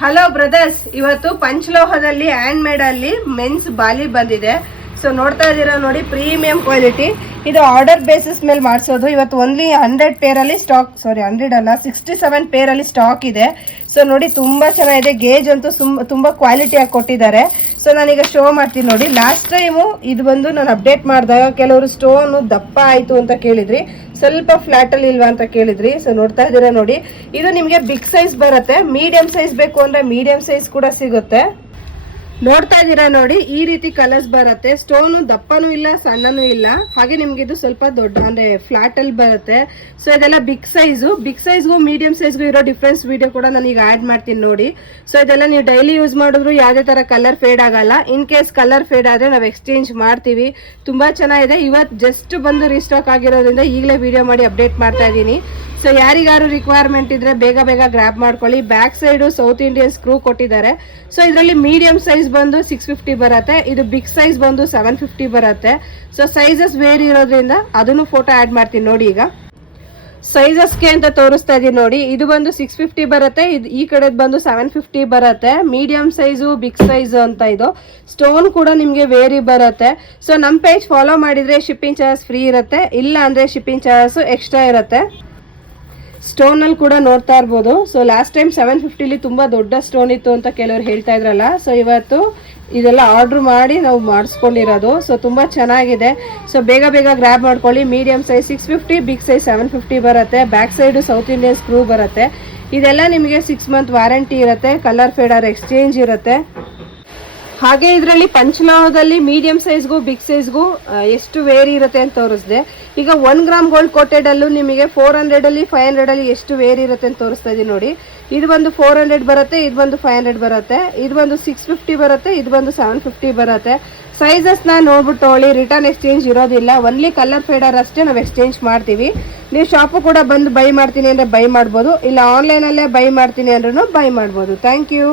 Hello brothers, ಇವತ್ತು ಪಂಚಲೋಹದಲ್ಲಿ hand made ಅಲ್ಲಿ men's ಬಾಲಿ ಬಂದಿದೆ. ಸೊ ನೋಡ್ತಾ ಇದ್ದೀರಾ ನೋಡಿ, ಪ್ರೀಮಿಯಂ ಕ್ವಾಲಿಟಿ. ಇದು ಆರ್ಡರ್ ಬೇಸಿಸ್ ಮೇಲೆ ಮಾಡಿಸೋದು. ಇವತ್ತು ಓನ್ಲಿ 100 ಪೇರ್ ಅಲ್ಲಿ ಸ್ಟಾಕ್, 100 ಅಲ್ಲ 67 ಪೇರ್ ಅಲ್ಲಿ ಸ್ಟಾಕ್ ಇದೆ. ಸೊ ನೋಡಿ ತುಂಬಾ ಚೆನ್ನಾಗಿದೆ. ಗೇಜ್ ಅಂತೂ ತುಂಬಾ ಕ್ವಾಲಿಟಿ ಆಗಿ ಕೊಟ್ಟಿದ್ದಾರೆ. ಸೊ ನಾನೀಗ ಶೋ ಮಾಡ್ತೀನಿ ನೋಡಿ. ಲಾಸ್ಟ್ ಟೈಮು ಇದು ಬಂದು ನಾನು ಅಪ್ಡೇಟ್ ಮಾಡಿದಾಗ ಕೆಲವರು ಸ್ಟೋನ್ ದಪ್ಪ ಆಯ್ತು ಅಂತ ಕೇಳಿದ್ರಿ, ಸ್ವಲ್ಪ ಫ್ಲಾಟ್ ಅಲ್ಲಿ ಇಲ್ವಾ ಅಂತ ಕೇಳಿದ್ರಿ. ಸೊ ನೋಡ್ತಾ ಇದ್ದೀರಾ ನೋಡಿ, ಇದು ನಿಮಗೆ ಬಿಗ್ ಸೈಜ್ ಬರುತ್ತೆ. ಮೀಡಿಯಂ ಸೈಜ್ ಬೇಕು ಅಂದ್ರೆ ಮೀಡಿಯಂ ಸೈಜ್ ಕೂಡ ಸಿಗುತ್ತೆ. ನೋಡ್ತಾ ಇದ್ದೀರಾ ನೋಡಿ, ಈ ರೀತಿ ಕಲರ್ಸ್ ಬರುತ್ತೆ. ಸ್ಟೋನು ದಪ್ಪನೂ ಇಲ್ಲ ಸಣ್ಣನೂ ಇಲ್ಲ, ಹಾಗೆ ನಿಮ್ಗೆ ಇದು ಸ್ವಲ್ಪ ದೊಡ್ಡ ಅಂದ್ರೆ ಫ್ಲಾಟ್ ಅಲ್ಲಿ ಬರುತ್ತೆ. ಸೊ ಇದೆಲ್ಲ ಬಿಗ್ ಸೈಜ್ಗೂ ಮೀಡಿಯಂ ಸೈಜ್ಗೂ ಇರೋ ಡಿಫ್ರೆನ್ಸ್ ವಿಡಿಯೋ ಕೂಡ ನಾನು ಈಗ ಆಡ್ ಮಾಡ್ತೀನಿ ನೋಡಿ. ಸೊ ಇದೆಲ್ಲ ನೀವು ಡೈಲಿ ಯೂಸ್ ಮಾಡಿದ್ರು ಯಾವುದೇ ತರ ಕಲರ್ ಫೇಡ್ ಆಗಲ್ಲ. ಇನ್ ಕೇಸ್ ಕಲರ್ ಫೇಡ್ ಆದ್ರೆ ನಾವು ಎಕ್ಸ್ಚೇಂಜ್ ಮಾಡ್ತೀವಿ. ತುಂಬಾ ಚೆನ್ನಾಗಿದೆ. ಇವತ್ತು ಜಸ್ಟ್ ಬಂದು ರೀಸ್ಟಾಕ್ ಆಗಿರೋದ್ರಿಂದ ಈಗಲೇ ವಿಡಿಯೋ ಮಾಡಿ ಅಪ್ಡೇಟ್ ಮಾಡ್ತಾ ಇದ್ದೀನಿ. ಸೊ ಯಾರಿಗಾರು ರಿಕ್ವೈರ್ಮೆಂಟ್ ಇದ್ರೆ ಬೇಗ ಬೇಗ ಗ್ರಾಪ್ ಮಾಡ್ಕೊಳ್ಳಿ. Back side south Indian screw ಕೊಟ್ಟಿದ್ದಾರೆ. ಸೊ ಇದರಲ್ಲಿ ಮೀಡಿಯಂ ಸೈಜ್ ಬಂದು 650 ಬರುತ್ತೆ. ಇದು ಬಿಗ್ ಸೈಜ್ ಬಂದು 750 ಬರುತ್ತೆ. ಸೊ ಸೈಜಸ್ ಬೇರೆ ಇರೋದ್ರಿಂದ ಅದನ್ನು ಫೋಟೋ ಆಡ್ ಮಾಡ್ತೀನಿ ನೋಡಿ. ಈಗ ಸೈಜಸ್ಗೆ ಅಂತ ತೋರಿಸ್ತಾ ಇದೀನಿ ನೋಡಿ. ಇದು ಬಂದು 650 ಬರುತ್ತೆ. ಈ ಕಡೆ ಬಂದು 750 ಬರುತ್ತೆ. ಮೀಡಿಯಂ ಸೈಜು, ಬಿಗ್ ಸೈಜ್ ಅಂತ. ಇದು ಸ್ಟೋನ್ ಕೂಡ ನಿಮ್ಗೆ ವೇರಿ ಬರುತ್ತೆ. ಸೊ ನಮ್ ಪೇಜ್ ಫಾಲೋ ಮಾಡಿದ್ರೆ ಶಿಪ್ಪಿಂಗ್ ಚಾರ್ಜ್ ಫ್ರೀ ಇರುತ್ತೆ, ಇಲ್ಲ ಅಂದ್ರೆ ಶಿಪ್ಪಿಂಗ್ ಚಾರ್ಜಸ್ ಎಕ್ಸ್ಟ್ರಾ ಇರುತ್ತೆ. ಸ್ಟೋನ್ ಅಲ್ಲಿ ಕೂಡ ನೋಡ್ತಾ ಇರ್ಬೋದು. ಸೊ ಲಾಸ್ಟ್ ಟೈಮ್ 750 ತುಂಬಾ ದೊಡ್ಡ ಸ್ಟೋನ್ ಇತ್ತು ಅಂತ ಕೆಲವರು ಹೇಳ್ತಾ ಇದ್ರಲ್ಲ. ಸೊ ಇವತ್ತು ಇದೆಲ್ಲ ಆರ್ಡರ್ ಮಾಡಿ ನಾವು ಮಾಡಿಸ್ಕೊಂಡಿರೋದು. ಸೊ ತುಂಬಾ ಚೆನ್ನಾಗಿದೆ. ಸೊ ಬೇಗ ಬೇಗ ಗ್ರಾಬ್ ಮಾಡ್ಕೊಳ್ಳಿ. ಮೀಡಿಯಂ ಸೈಜ್ 650, ಬಿಗ್ ಸೈಜ್ 750 ಬರುತ್ತೆ. Back side south Indian screw ಬರುತ್ತೆ. ಇದೆಲ್ಲ ನಿಮಗೆ 6 ಮಂತ್ ವಾರಂಟಿ ಇರುತ್ತೆ. ಕಲರ್ ಫೇಡರ್ ಎಕ್ಸ್ಚೇಂಜ್ ಇರುತ್ತೆ. ಹಾಗೆ ಇದರಲ್ಲಿ ಪಂಚಲೋಹದಲ್ಲಿ ಮೀಡಿಯಂ ಸೈಜ್ಗೂ ಬಿಗ್ ಸೈಜ್ಗೂ ಎಷ್ಟು ವೇರಿ ಇರುತ್ತೆ ಅಂತ ತೋರಿಸಿದೆ. ಈಗ 1 ಗ್ರಾಮ್ ಗೋಲ್ಡ್ ಕೋಟೆಡ್ ಅಲ್ಲೂ ನಿಮಗೆ 400 ಅಲ್ಲಿ 500 ಅಲ್ಲಿ ಎಷ್ಟು ವೇರಿ ಇರುತ್ತೆ ಅಂತ ತೋರಿಸ್ತಾ ಇದೀನಿ ನೋಡಿ. ಇದು ಬಂದು 400 ಬರುತ್ತೆ, ಇದು ಬಂದು 500 ಬರುತ್ತೆ, ಇದು ಬಂದು 650 ಬರುತ್ತೆ, ಇದು ಬಂದು 750 ಬರುತ್ತೆ. ಸೈಜಸ್ ನ ನೋಡ್ಬಿಟ್ಟು ತಗೊಳ್ಳಿ. ರಿಟರ್ನ್ ಎಕ್ಸ್ಚೇಂಜ್ ಇರೋದಿಲ್ಲ. ಒನ್ಲಿ ಕಲರ್ ಫೇಡರ್ ಅಷ್ಟೇ ನಾವು ಎಕ್ಸ್ಚೇಂಜ್ ಮಾಡ್ತೀವಿ. ನೀವು ಶಾಪು ಕೂಡ ಬಂದು ಬೈ ಮಾಡ್ತೀನಿ ಅಂದ್ರೆ ಬೈ ಮಾಡ್ಬೋದು, ಇಲ್ಲ ಆನ್ಲೈನ್ ಅಲ್ಲೇ ಬೈ ಮಾಡ್ತೀನಿ ಅಂದ್ರೂ ಬೈ ಮಾಡ್ಬೋದು. Thank you.